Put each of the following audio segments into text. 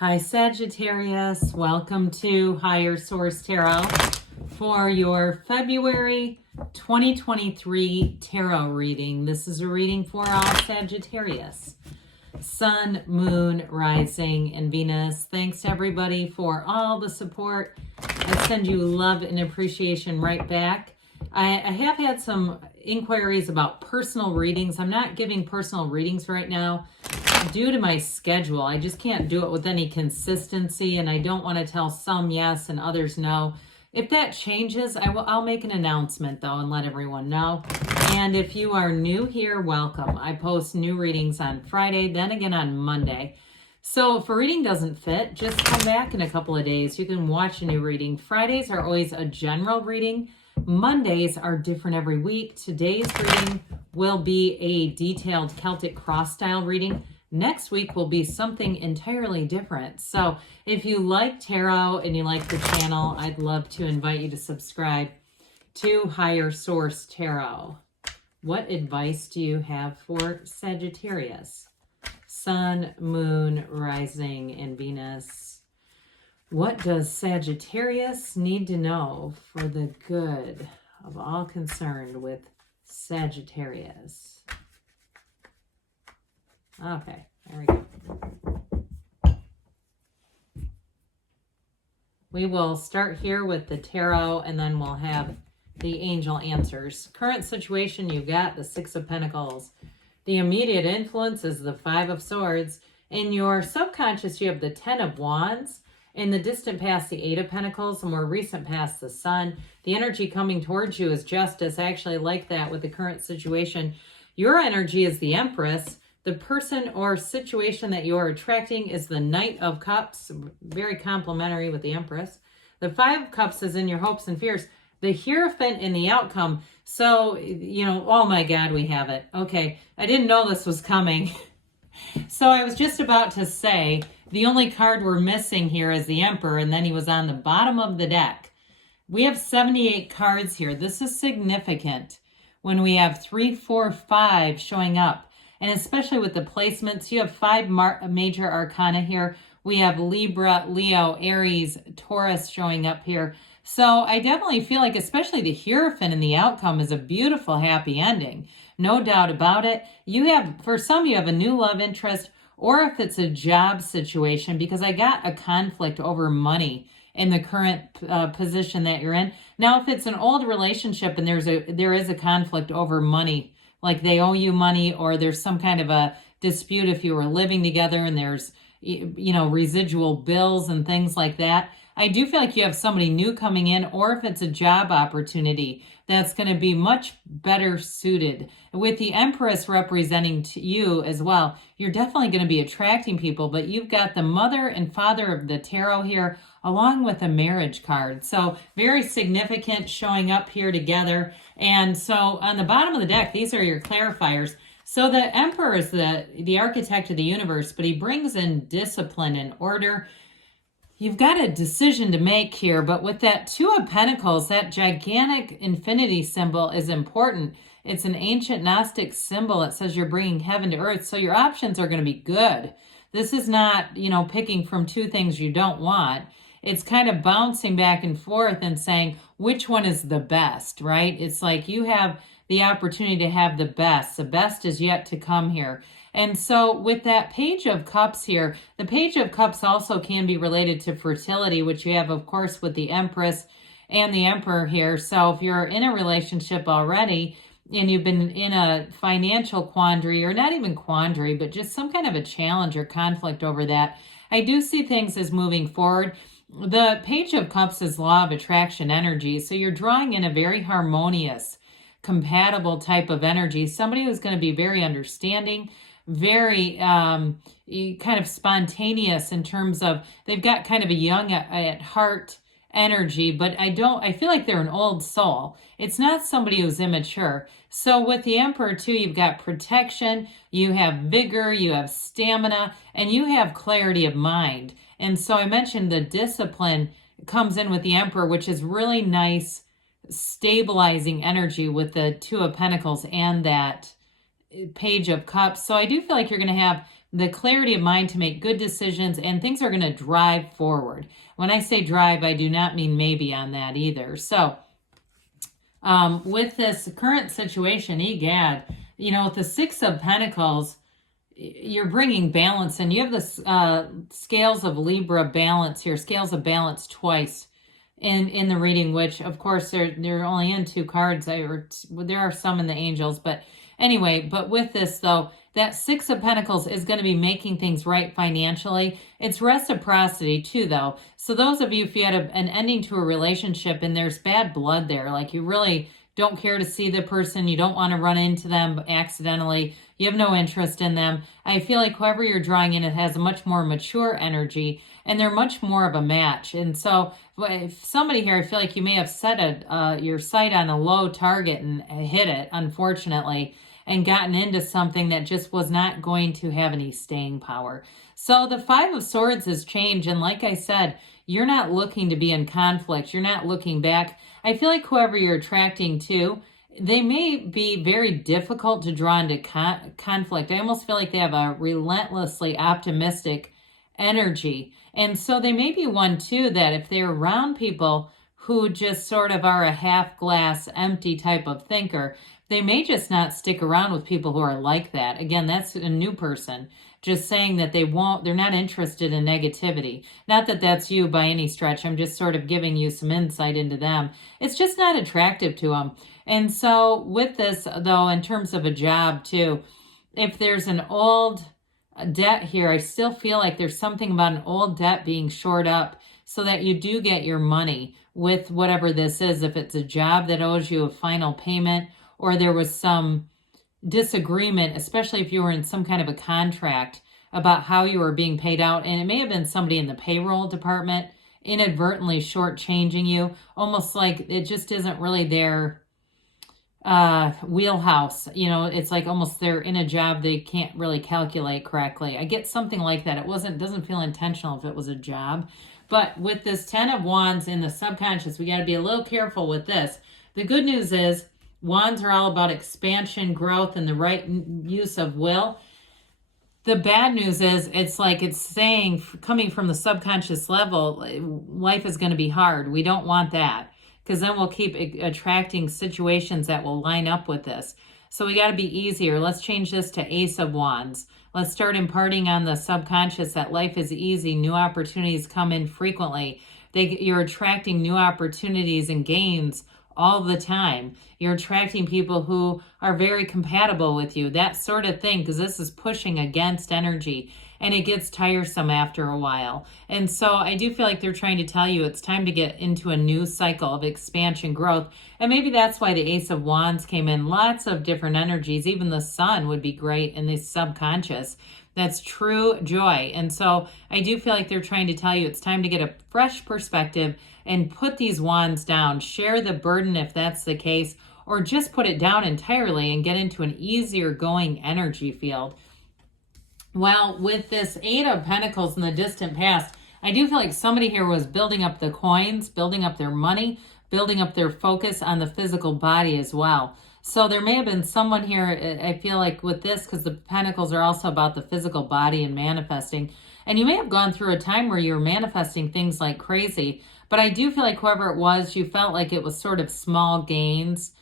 Hi Sagittarius, welcome to Higher Source Tarot for your February 2023 tarot reading. This is a reading for all Sagittarius. Sun, Moon, Rising, and Venus. Thanks to everybody for all the support. I send you love and appreciation right back. I have had some inquiries about personal readings. I'm not giving personal readings right now due to my schedule. I just can't do it with any consistency, and I don't want to tell some yes and others no. If that changes, I'll make an announcement though and let everyone know. And if you are new here, welcome. I post new readings on Friday, then again on Monday. So if a reading doesn't fit, just come back in a couple of days. You can watch a new reading. Fridays are always a general reading. Mondays are different every week. Today's reading will be a detailed Celtic cross style reading. Next week will be something entirely different. So if you like tarot and you like the channel, I'd love to invite you to subscribe to Higher Source Tarot. What advice do you have for Sagittarius? Sun, Moon, Rising, and Venus. What does Sagittarius need to know for the good of all concerned with Sagittarius? Okay, there we go. We will start here with the tarot, and then we'll have the angel answers. Current situation, you've got the Six of Pentacles. The immediate influence is the Five of Swords. In your subconscious, you have the Ten of Wands. In the distant past, the Eight of Pentacles. The more recent past, the Sun. The energy coming towards you is Justice. I actually like that with the current situation. Your energy is the Empress. The person or situation that you are attracting is the Knight of Cups. Very complementary with the Empress. The Five of Cups is in your hopes and fears. The Hierophant in the outcome. So, oh my God, we have it. Okay, I didn't know this was coming. So I was just about to say, the only card we're missing here is the Emperor, and then he was on the bottom of the deck. We have 78 cards here. This is significant when we have 3, 4, 5 showing up. And especially with the placements, you have 5 major arcana here. We have Libra, Leo, Aries, Taurus showing up here. So I definitely feel like, especially the Hierophant in the outcome is a beautiful, happy ending. No doubt about it. For some, you have a new love interest, or if it's a job situation, because I got a conflict over money in the current position that you're in. Now, if it's an old relationship and there is a conflict over money, like they owe you money, or there's some kind of a dispute if you were living together and there's, residual bills and things like that. I do feel like you have somebody new coming in, or if it's a job opportunity that's going to be much better suited. With the Empress representing to you as well, you're definitely going to be attracting people, but you've got the Mother and Father of the Tarot here, along with a marriage card. So very significant showing up here together. And so on the bottom of the deck, these are your clarifiers. So the Emperor is the architect of the universe, but he brings in discipline and order. You've got a decision to make here, but with that Two of Pentacles, that gigantic infinity symbol is important. It's an ancient Gnostic symbol. It says you're bringing heaven to earth, so your options are going to be good. This is not, picking from two things you don't want. It's kind of bouncing back and forth and saying, which one is the best, right? It's like you have the opportunity to have the best. The best is yet to come here. And so with that Page of Cups here, the Page of Cups also can be related to fertility, which you have, of course, with the Empress and the Emperor here. So if you're in a relationship already and you've been in a financial quandary, or not even quandary, but just some kind of a challenge or conflict over that, I do see things as moving forward. The Page of Cups is law of attraction energy. So you're drawing in a very harmonious, compatible type of energy. Somebody who's going to be very understanding, very kind of spontaneous in terms of they've got kind of a young at heart energy, but I feel like they're an old soul. It's not somebody who's immature. So with the Emperor too, you've got protection, you have vigor, you have stamina, and you have clarity of mind. And so I mentioned the discipline comes in with the Emperor, which is really nice, stabilizing energy with the Two of Pentacles and that Page of Cups. So I do feel like you're going to have the clarity of mind to make good decisions, and things are going to drive forward. When I say drive, I do not mean maybe on that either. So with this current situation, egad, with the Six of Pentacles, you're bringing balance, and you have the scales of Libra balance here, scales of balance twice in the reading, which of course they're only in 2 cards. There are some in the angels, but anyway, but with this though, that Six of Pentacles is going to be making things right financially. It's reciprocity too, though. So those of you, if you had an ending to a relationship and there's bad blood there, like you really don't care to see the person, you don't want to run into them accidentally, you have no interest in them, I feel like whoever you're drawing in, it has a much more mature energy, and they're much more of a match. And so if somebody here, I feel like you may have set your sight on a low target and hit it, unfortunately, and gotten into something that just was not going to have any staying power. So the Five of Swords has changed, and like I said, you're not looking to be in conflict. You're not looking back. I feel like whoever you're attracting to, they may be very difficult to draw into conflict. I almost feel like they have a relentlessly optimistic energy. And so they may be one too that if they're around people who just sort of are a half glass empty type of thinker, they may just not stick around with people who are like that. Again, that's a new person just saying that they're not interested in negativity. Not that that's you by any stretch. I'm just sort of giving you some insight into them. It's just not attractive to them. And so with this, though, in terms of a job too, if there's an old debt here, I still feel like there's something about an old debt being shored up so that you do get your money with whatever this is. If it's a job that owes you a final payment, or there was some disagreement, especially if you were in some kind of a contract about how you were being paid out, and it may have been somebody in the payroll department inadvertently shortchanging you, almost like it just isn't really their wheelhouse. It's like almost they're in a job they can't really calculate correctly. I get something like that. It doesn't feel intentional if it was a job. But with this 10 of Wands in the subconscious, we got to be a little careful with this. The good news is Wands are all about expansion, growth, and the right use of will. The bad news is it's like it's saying, coming from the subconscious level, life is going to be hard. We don't want that, because then we'll keep attracting situations that will line up with this. So we got to be easier. Let's change this to Ace of Wands. Let's start imparting on the subconscious that life is easy. New opportunities come in frequently. You're attracting new opportunities and gains all the time. You're attracting people who are very compatible with you, that sort of thing, because this is pushing against energy, and it gets tiresome after a while. And so I do feel like they're trying to tell you it's time to get into a new cycle of expansion, growth. And maybe that's why the Ace of Wands came in. Lots of different energies. Even the Sun would be great in the subconscious. That's true joy. And so I do feel like they're trying to tell you it's time to get a fresh perspective and put these wands down. Share the burden if that's the case, or just put it down entirely and get into an easier going energy field. Well, with this Eight of Pentacles in the distant past, I do feel like somebody here was building up the coins, building up their money, building up their focus on the physical body as well. So there may have been someone here, I feel like with this, because the Pentacles are also about the physical body and manifesting. And you may have gone through a time where you were manifesting things like crazy. But I do feel like whoever it was, you felt like it was sort of small gains,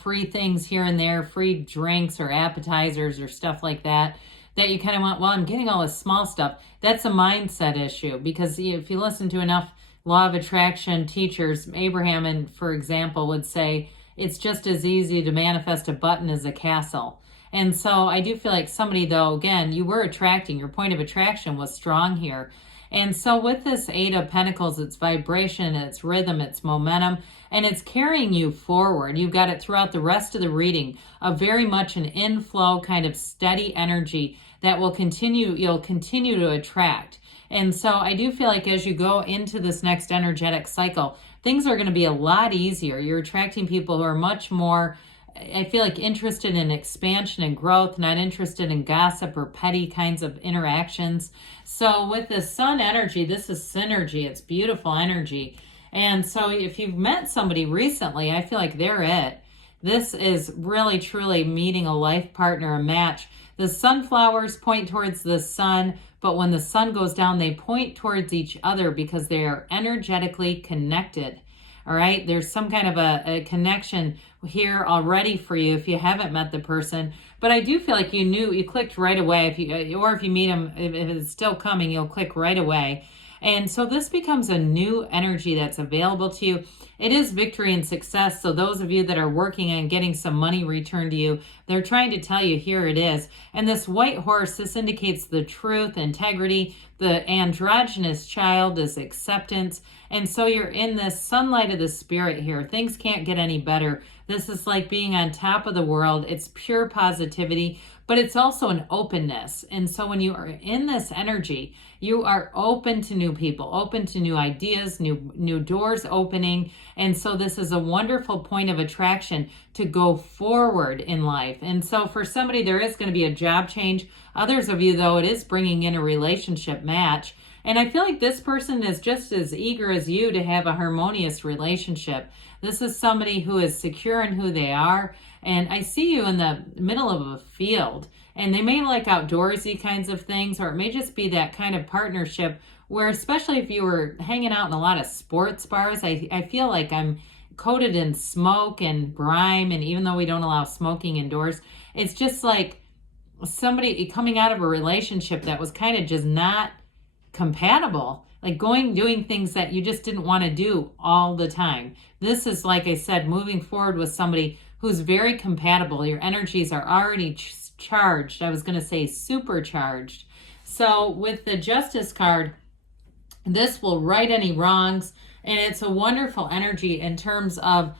free things here and there, free drinks or appetizers or stuff like that you kind of went, well, I'm getting all this small stuff. That's a mindset issue, because if you listen to enough law of attraction teachers, Abraham, for example, would say, it's just as easy to manifest a button as a castle. And so I do feel like somebody, though, again, you were attracting. Your point of attraction was strong here. And so with this Eight of Pentacles, it's vibration, it's rhythm, it's momentum, and it's carrying you forward. You've got it throughout the rest of the reading, a very much an inflow kind of steady energy that will continue, you'll continue to attract. And so I do feel like as you go into this next energetic cycle, things are going to be a lot easier. You're attracting people who are much more, I feel like, interested in expansion and growth, not interested in gossip or petty kinds of interactions. So with the Sun energy, this is synergy. It's beautiful energy. And so if you've met somebody recently, I feel like they're it. This is really, truly meeting a life partner, a match. The sunflowers point towards the sun, but when the sun goes down, they point towards each other because they are energetically connected. All right, there's some kind of a connection here already for you if you haven't met the person. But I do feel like you clicked right away. If you meet them, if it's still coming, you'll click right away. And so this becomes a new energy that's available to you. It is victory and success. So those of you that are working on getting some money returned to you, they're trying to tell you, here it is. And this white horse, this indicates the truth, integrity. The androgynous child is acceptance. And so you're in this sunlight of the spirit here. Things can't get any better. This is like being on top of the world. It's pure positivity, but it's also an openness. And so when you are in this energy, you are open to new people, open to new ideas, new doors opening. And so this is a wonderful point of attraction to go forward in life. And so for somebody, there is going to be a job change. Others of you, though, it is bringing in a relationship match. And I feel like this person is just as eager as you to have a harmonious relationship. This is somebody who is secure in who they are. And I see you in the middle of a field. And they may like outdoorsy kinds of things, or it may just be that kind of partnership where, especially if you were hanging out in a lot of sports bars, I feel like I'm coated in smoke and grime. And even though we don't allow smoking indoors, it's just like somebody coming out of a relationship that was kind of just not compatible, like doing things that you just didn't want to do all the time. This is, like I said, moving forward with somebody who's very compatible. Your energies are already charged. I was going to say supercharged. So with the Justice card, this will right any wrongs, and it's a wonderful energy in terms of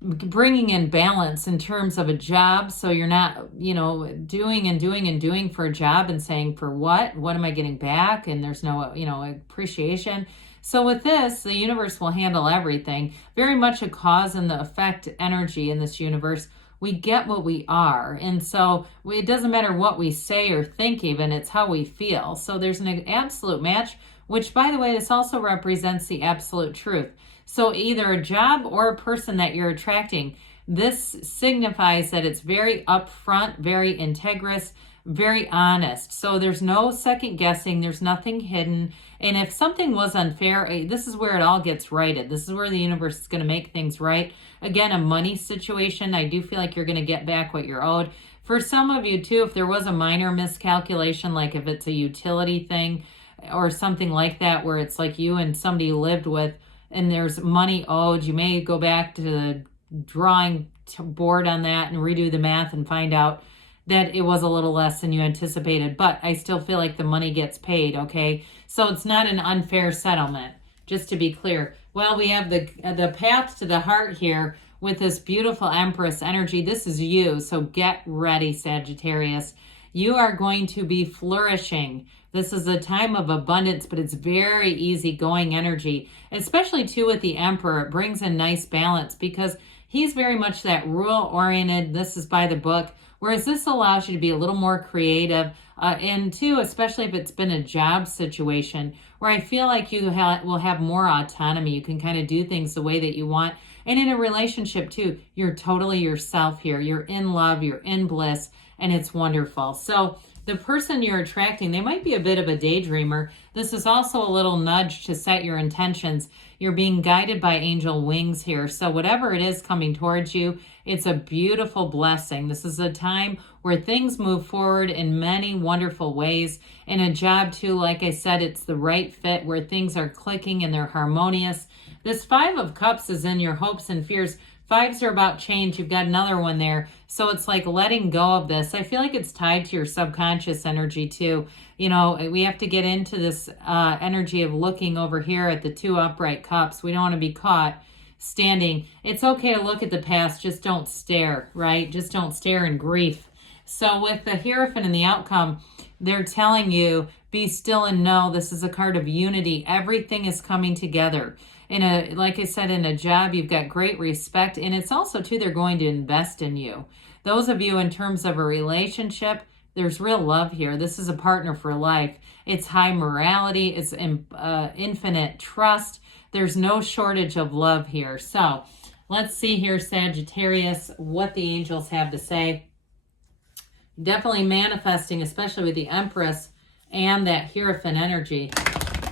bringing in balance in terms of a job. So you're not, doing for a job and saying, for what am I getting back? And there's no, appreciation. So with this, the universe will handle everything. Very much a cause and the effect energy in this universe. We get what we are. And so it doesn't matter what we say or think even, it's how we feel. So there's an absolute match, which, by the way, this also represents the absolute truth. So either a job or a person that you're attracting, this signifies that it's very upfront, very integrous, very honest. So there's no second guessing. There's nothing hidden. And if something was unfair, this is where it all gets righted. This is where the universe is going to make things right. Again, a money situation, I do feel like you're going to get back what you're owed. For some of you too, if there was a minor miscalculation, like if it's a utility thing or something like that, where it's like you and somebody you lived with and there's money owed, you may go back to the drawing board on that and redo the math and find out that it was a little less than you anticipated. But I still feel like the money gets paid, okay? So it's not an unfair settlement, just to be clear. Well, we have the path to the heart here with this beautiful Empress energy. This is you, so get ready, Sagittarius. You are going to be flourishing. This is a time of abundance, but it's very easygoing energy, especially too with the Emperor. It brings a nice balance because he's very much that rule-oriented, this is by the book, whereas this allows you to be a little more creative. And two, especially if it's been a job situation where I feel like you will have more autonomy. You can kind of do things the way that you want. And in a relationship too, you're totally yourself here. You're in love, you're in bliss, and it's wonderful. So the person you're attracting, they might be a bit of a daydreamer. This is also a little nudge to set your intentions. You're being guided by angel wings here. So whatever it is coming towards you, it's a beautiful blessing. This is a time where things move forward in many wonderful ways. In a job too, like I said, it's the right fit where things are clicking and they're harmonious. This Five of Cups is in your hopes and fears. Fives are about change. You've got another one there. So it's like letting go of this. I feel like it's tied to your subconscious energy too. You know, we have to get into this energy of looking over here at the two upright cups. We don't want to be caught standing. It's okay to look at the past. Just don't stare, right? Just don't stare in grief. So with the Hierophant and the outcome, they're telling you, be still and know. This is a card of unity. Everything is coming together. Like I said, in a job, you've got great respect. And it's also, too, they're going to invest in you. Those of you in terms of a relationship, there's real love here. This is a partner for life. It's high morality. It's infinite trust. There's no shortage of love here. So let's see here, Sagittarius, what the angels have to say. Definitely manifesting, especially with the Empress and that Hierophant energy.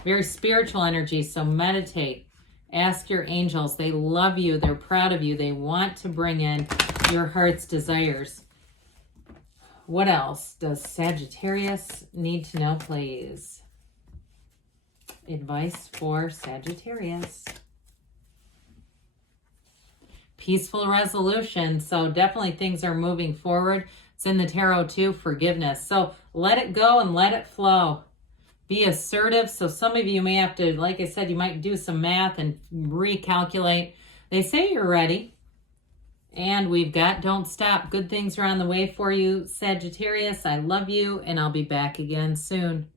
Very spiritual energy, so meditate. Ask your angels. They love you. They're proud of you. They want to bring in your heart's desires. What else does Sagittarius need to know, please? Advice for Sagittarius. Peaceful resolution. So definitely things are moving forward. It's in the tarot too, forgiveness. So let it go and let it flow. Be assertive. So some of you may have to, like I said, you might do some math and recalculate. They say you're ready. And we've got Don't Stop. Good things are on the way for you, Sagittarius. I love you, and I'll be back again soon.